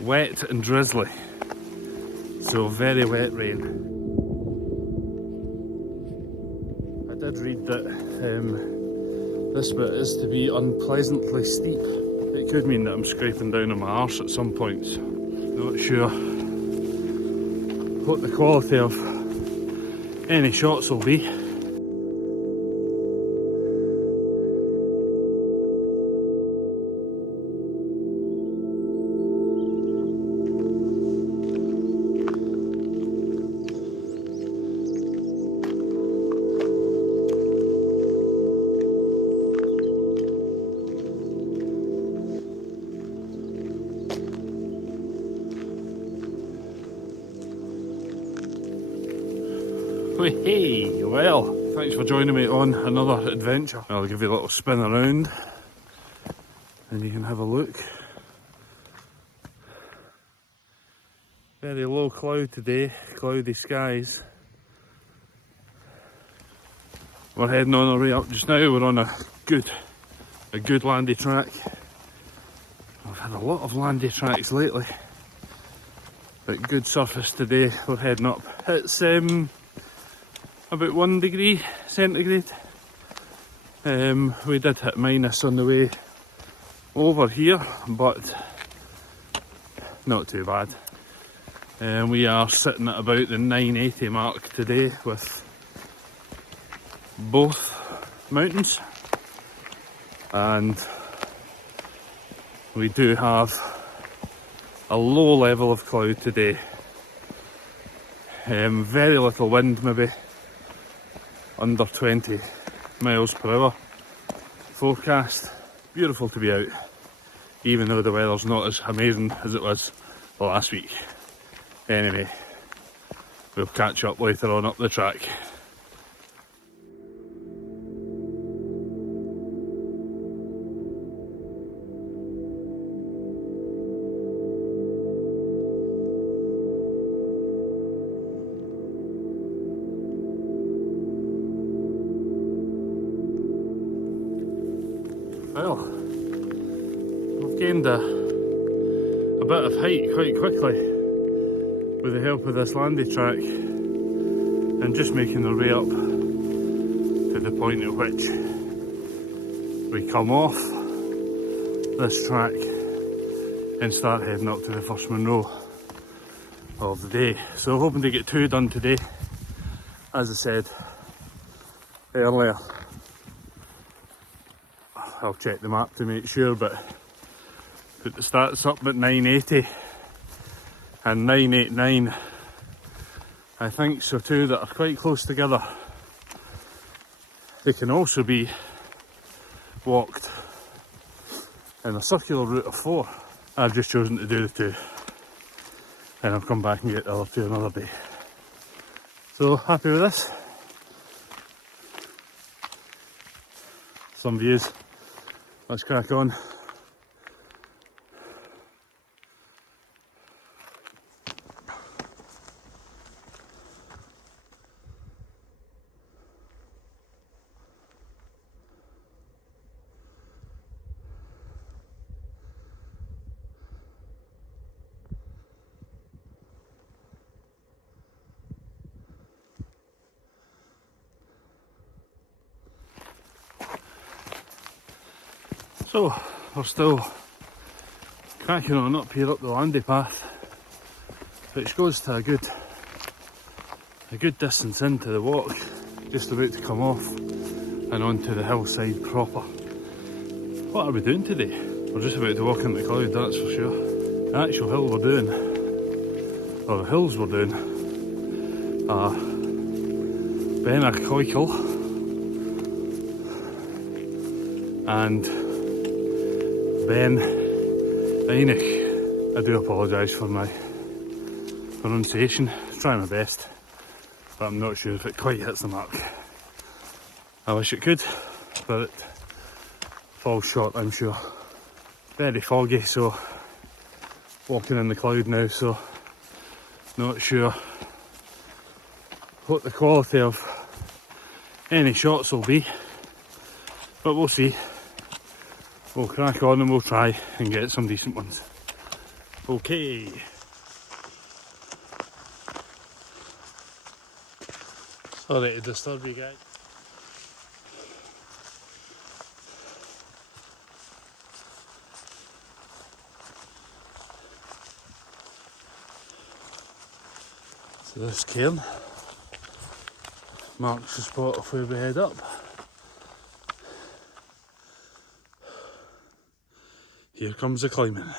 wet and drizzly, so very wet rain. I did read that this bit is to be unpleasantly steep. It could mean that I'm scraping down on my arse at some points. Not sure what the quality of any shots will be. Hey, well, thanks for joining me on another adventure. I'll give you a little spin around and you can have a look. Very low cloud today, cloudy skies. We're heading on our way up just now. We're on a good landy track. I've had a lot of landy tracks lately, but good surface today. We're heading up. It's about 1 degree centigrade. We did hit minus on the way over here, but not too bad. We are sitting at about the 980 mark today with both mountains, and we do have a low level of cloud today. Very little wind, maybe under 20 miles per hour forecast. Beautiful to be out, even though the weather's not as amazing as it was last week. Anyway, we'll catch up later on up the track. Well, I've gained a bit of height quite quickly with the help of this landy track, and just making our way up to the point at which we come off this track and start heading up to the first Munro of the day. So hoping to get 2 done today, as I said earlier. I'll check the map to make sure, but put the stats up at 980 and 989. I think so, 2 that are quite close together. They can also be walked in a circular route of 4. I've just chosen to do the 2, and I'll come back and get the other 2 another day. So happy with this. Some views. Let's crack on. So, we're still cracking on up here up the landy path, which goes to a good distance into the walk, just about to come off and onto the hillside proper. What are we doing today? We're just about to walk in the cloud, that's for sure. The actual hill we're doing, or the hills we're doing, are Beinn Eunaich and Beinn Eunaich. I do apologise for my pronunciation, try my best, but I'm not sure if it quite hits the mark. I wish it could, but it falls short, I'm sure. Very foggy, so walking in the cloud now, so not sure what the quality of any shots will be, but we'll see. We'll crack on and we'll try and get some decent ones. Okay. Sorry to disturb you guys. So this cairn marks the spot of where we head up. Here comes the climbing.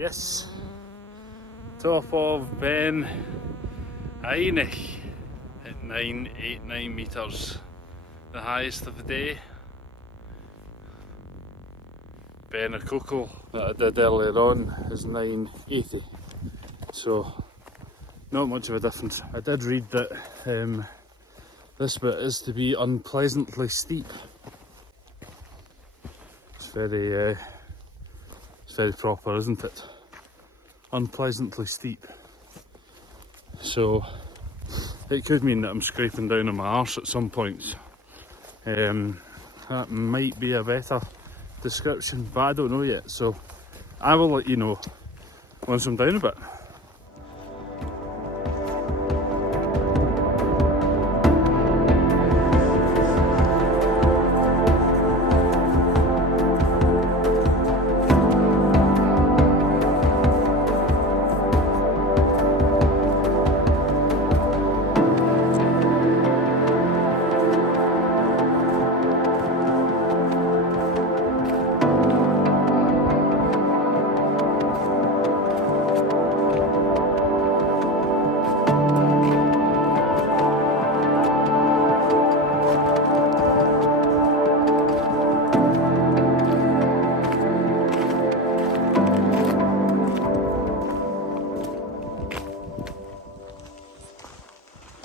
Yes, top of Beinn Eunaich at 989 metres, the highest of the day. Beinn Eunaich that I did earlier on is 980, so not much of a difference. I did read that this bit is to be unpleasantly steep. It's very proper, isn't it? Unpleasantly steep. So it could mean that I'm scraping down on my arse at some points. That might be a better description, but I don't know yet. So I will let you know once I'm down a bit.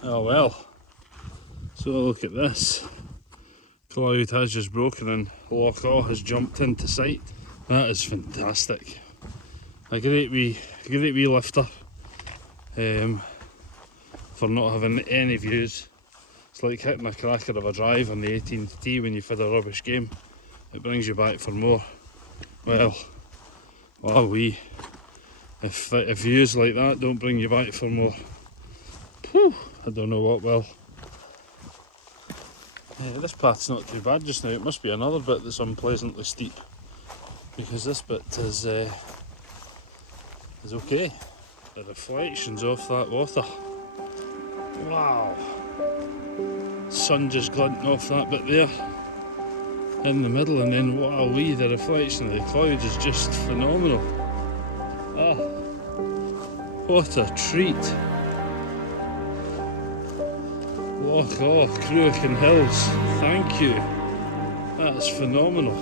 Oh well, so look at this. Cloud has just broken and Loch Awe has jumped into sight. That is fantastic. A great wee lifter for not having any views. It's like hitting a cracker of a drive on the 18th tee when you've had a rubbish game. It brings you back for more. Well, wowee. If views like that don't bring you back for more, whew, I don't know what will. This path's not too bad just now. It must be another bit that's unpleasantly steep, because this bit is okay. The reflections off that water. Wow. Sun just glinting off that bit there in the middle, and then wowee, the reflection of the clouds is just phenomenal. Ah, what a treat. Loch Awe, Cruach and Hills, thank you. That's phenomenal.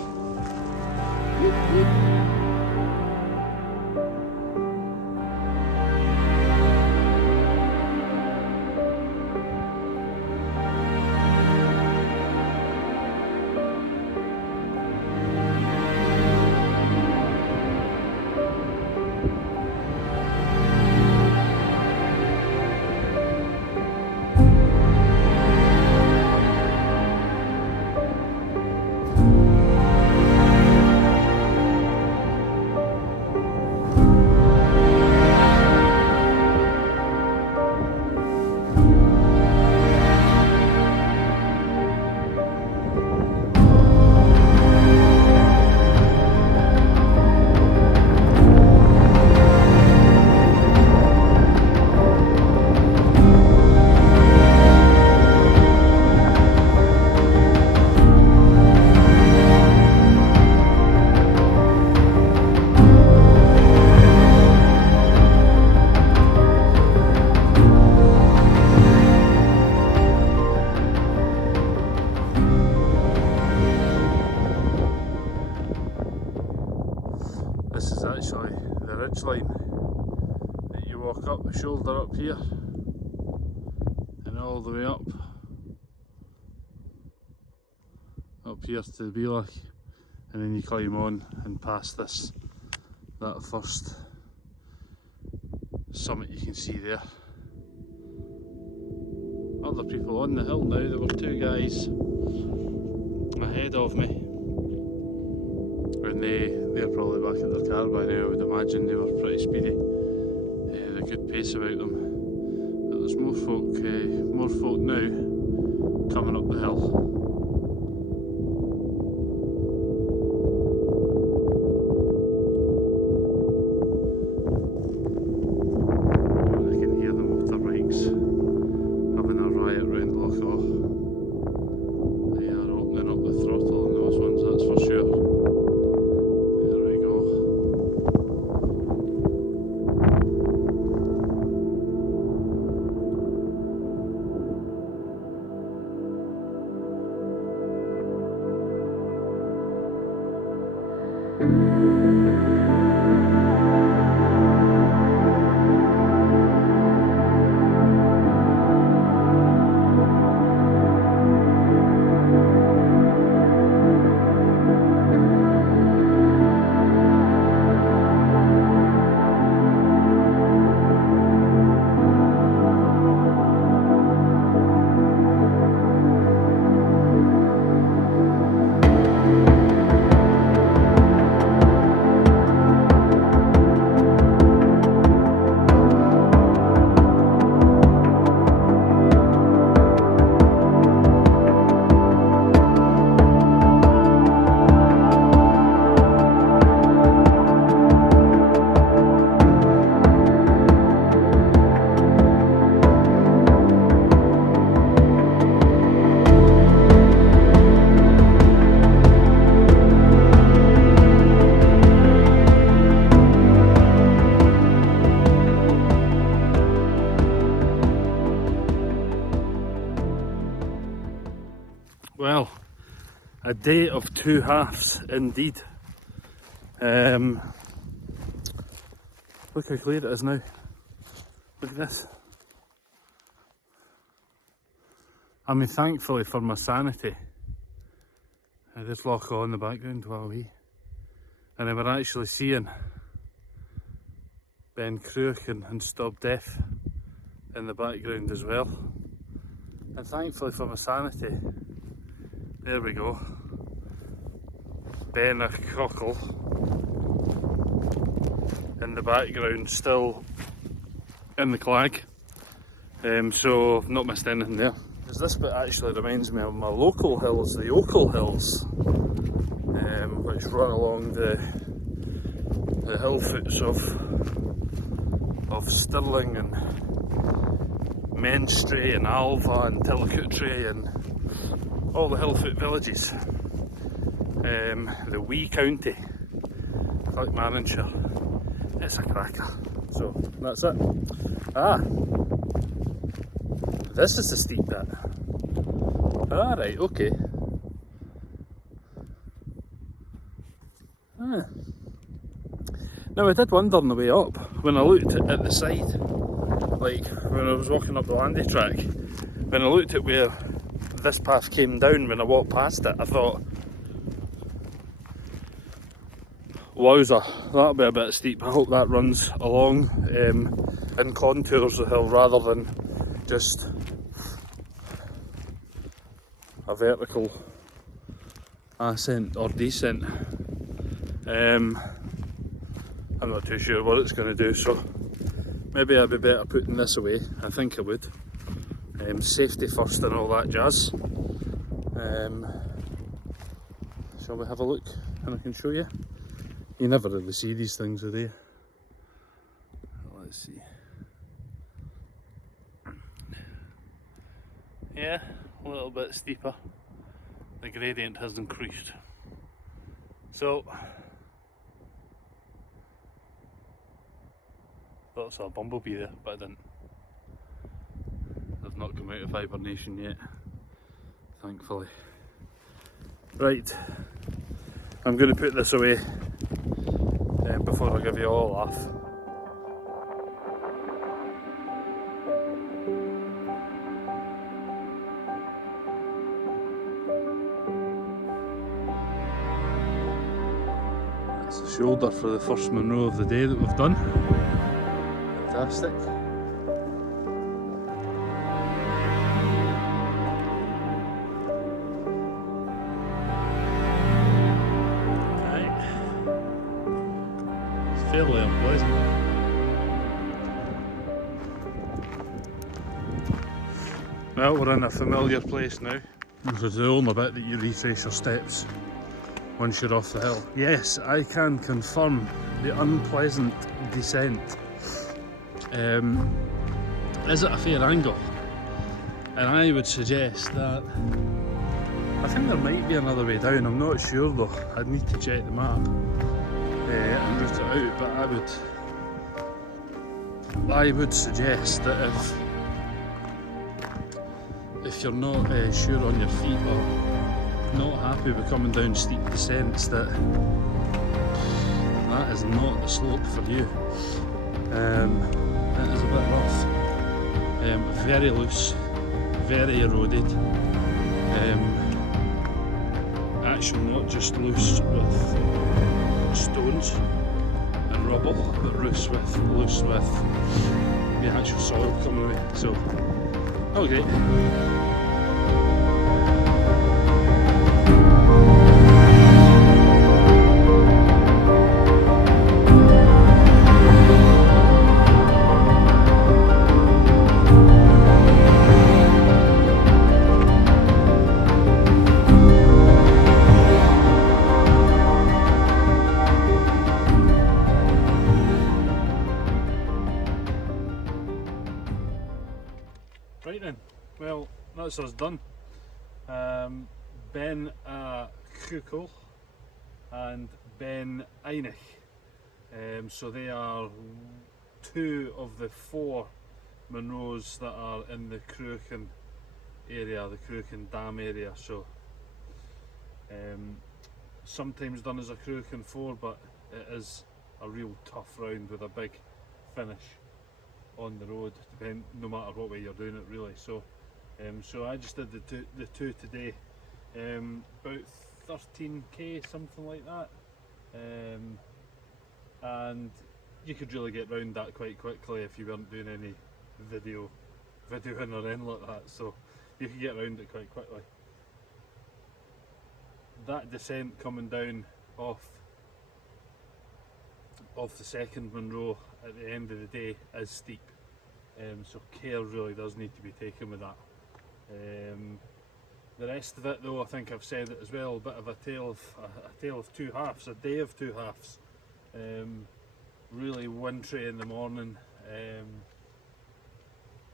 This is actually the ridge line that you walk up the shoulder up here and all the way up here to the Beinn Eunaich, and then you climb on and past that first summit you can see there. Other people on the hill now. There were two guys ahead of me, and they're probably back at their car by now. I would imagine they were pretty speedy. They had a good pace about them, but there's more folk now coming up the hill. well, a day of two halves indeed. Look how clear it is now. Look at this. I mean, thankfully for my sanity, I just lock on the background while and then we're actually seeing Beinn Eunaich and Stub Deaf in the background as well. And thankfully for my sanity, there we go. Beinn Eunaich in the background, still in the clag. So I've not missed anything there. Because this bit actually reminds me of my local hills, the Chochuill hills, which run along the hill foots of Stirling and Menstrie and Alva and Tillicutry and all the hillfoot villages. The wee county, FATMAP. It's a cracker. So that's it. This is the steep bit. Right, okay. Now I did wonder on the way up, when I looked at the side, like when I was walking up the landy track, when I looked at where this path came down when I walked past it, I thought, wowza, that'll be a bit steep. I hope that runs along in contours of the hill rather than just a vertical ascent or descent. I'm not too sure what it's going to do, so maybe I'd be better putting this away. I think I would. Safety first and all that jazz. Shall we have a look and I can show you? You never really see these things, do you? Let's see. Yeah, a little bit steeper. The gradient has increased. So, thought I saw a bumblebee there, but I didn't. They've not come out of hibernation yet, thankfully. Right, I'm going to put this away before I give you all a laugh. That's the shoulder for the first Munro of the day that we've done. Fantastic. Fairly unpleasant. Well, we're in a familiar place now. This is the only bit that you retrace your steps once you're off the hill. Yes, I can confirm the unpleasant descent. Is it a fair angle? And I would suggest that I think there might be another way down. I'm not sure though. I'd need to check the map. And route it out, but I would suggest that if you're not sure on your feet or not happy with coming down steep descents, that is not the slope for you. It is a bit rough, very loose, very eroded. Actually, not just loose with stones and rubble, but loose with the actual soil coming away. So, not great. Right then, well that's us done. Beinn Eunaich and Beinn Eunaich. So they are two of the four Munros that are in the Cruachan area, the Cruachan Dam area. So Sometimes done as a crew can for, but it is a real tough round with a big finish on the road, no matter what way you're doing it really. So so I just did the two today, about 13k, something like that, and you could really get round that quite quickly if you weren't doing any videoing or anything like that, so you could get around it quite quickly. That descent coming down off the second Munro at the end of the day is steep, so care really does need to be taken with that. The rest of it though, I think I've said it as well, a bit of a tale of two halves, a day of two halves. Really wintry in the morning,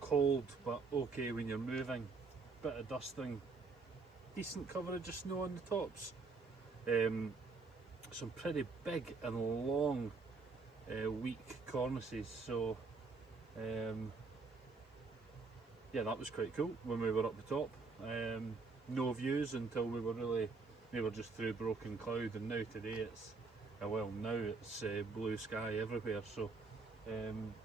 cold but okay when you're moving, bit of dusting, decent coverage of snow on the tops, some pretty big and long weak cornices, so yeah, that was quite cool when we were up the top. No views until we were just through broken cloud, and now today it's blue sky everywhere, so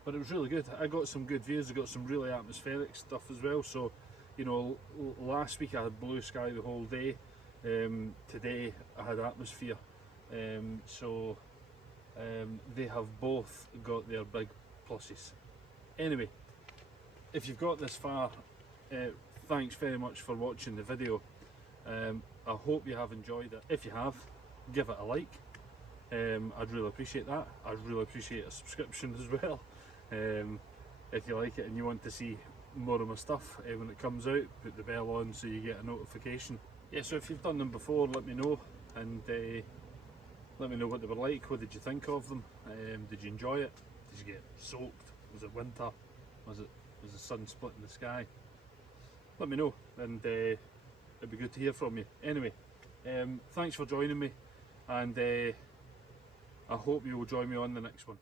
but it was really good. I got some good views, I got some really atmospheric stuff as well. So you know, last week I had blue sky the whole day, today I had atmosphere, so they have both got their big pluses. Anyway, if you've got this far, thanks very much for watching the video. I hope you have enjoyed it. If you have, give it a like. I'd really appreciate that. I'd really appreciate a subscription as well, if you like it and you want to see more of my stuff when it comes out. Put the bell on so you get a notification. Yeah, so if you've done them before, let me know, and let me know what they were like. What did you think of them? Did you enjoy it? Did you get soaked? Was it winter? Was the sun split in the sky? Let me know, and it'd be good to hear from you. Anyway, thanks for joining me, and I hope you will join me on the next one.